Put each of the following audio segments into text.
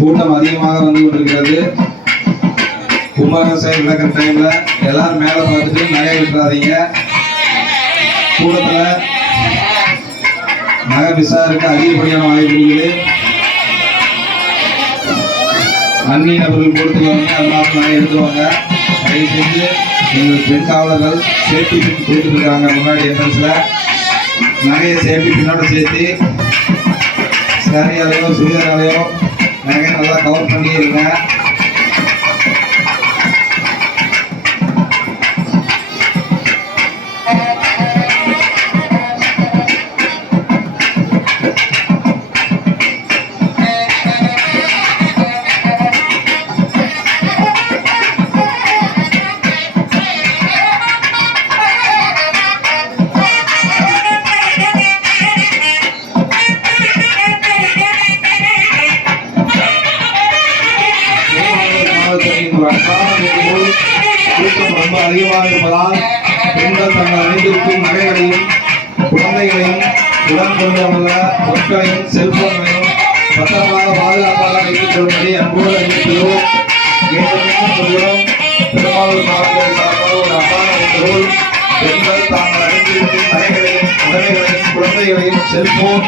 கூட்டம் அதிகமாக வந்து கொண்டிருக்கிறது. கும்பாபிஷேகம் நடக்கிற டைம்ல எல்லாரும் மேலே பார்த்துட்டு நகை விட்டுறாதீங்க கூட்டத்தில் நகை விசாரிக்க அதிகப்படியான வாய்ப்பு இருக்குது. அந்நிய நபர்கள் கொடுத்துருவாங்க அதனால நகை எடுத்துருவாங்க. தயவு செஞ்சு எங்கள் பெண் காவலர்கள் சேஃப்டி பின் கொடுத்துட்டு முன்னாடி என்ட்ரன்ஸ்ல நகையை சேஃப்டி பின்னோட சேர்த்து சாரியாலையோ சுடிதாராலையோ நாங்கள் நல்லா கவர் பண்ணியிருக்கேன். கூட்டம் ரொம்ப அதிகமாக இருப்பதால் பெண்கள் தங்கள் அணிந்திருக்கும் நகைகளையும் குழந்தைகளையும் உடன் கொண்டு வந்துள்ள பொருட்களையும் செல்போன்களையும் பத்திரமாக பாதுகாப்பாக வைத்துக் கொள்வதை அன்போடு அறிவிக்கிறோம் சொல்கிறோம் பெருமாள் மாவட்டத்தை சார்பாக ஒரு அப்பான உத்தரவு பெண்கள் தாங்கள் அணிந்திருக்கும் நகைகளையும் குழந்தைகளையும் செல்போன்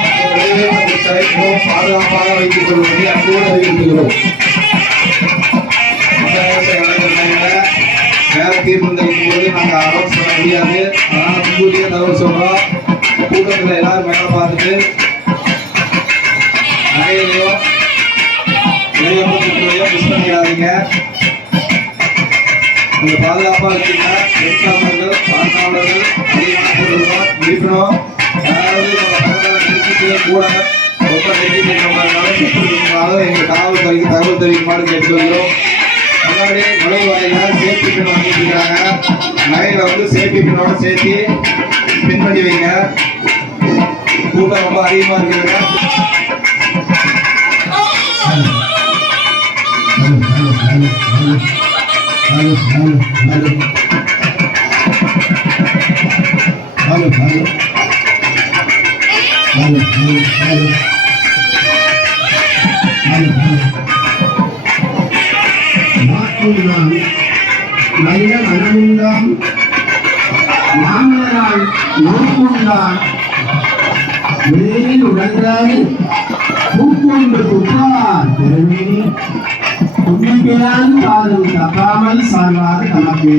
மற்றும் பாதுகாப்பாக வைத்துக் கொள்வதை அன்போடு அறிவிக்கிறோம் வேற போது நாங்கள் அனௌன்ஸ் முடியாது. முன்கூட்டியே தகவல் கூட்டத்தில் எல்லாரும் மேலே பார்த்துட்டு நகையிலையோ வெளியே மிஸ் பண்ணிடாதீங்க. கொஞ்சம் பாதுகாப்பாக வச்சுங்க எக்ஸாமர்கள் அதிகமாக இருக்கணும் கூட ரொம்ப நெருங்கி எங்கள் காவல் தகவல் தெரிவிக்குமாறு கேட்டுக்கொள்கிறோம். முன்னாடி நுழைவாயில நகையில வந்து சேஃப்டி பின்னோட சேர்த்து பின் பண்ணி வைங்க. கூட்டம் ரொம்ப அதிகமா இருக்குதுங்க. வாக்குண்டாம் நல்ல மனமுண்டாம் மாமனாய் நோக்குண்டான் மேல் உடன்றாய் பூக்கொண்டு குற்றார் பெருமே. உண்மைக்கையான் பாதம் தப்பாமல் சார்வார் தமக்கு.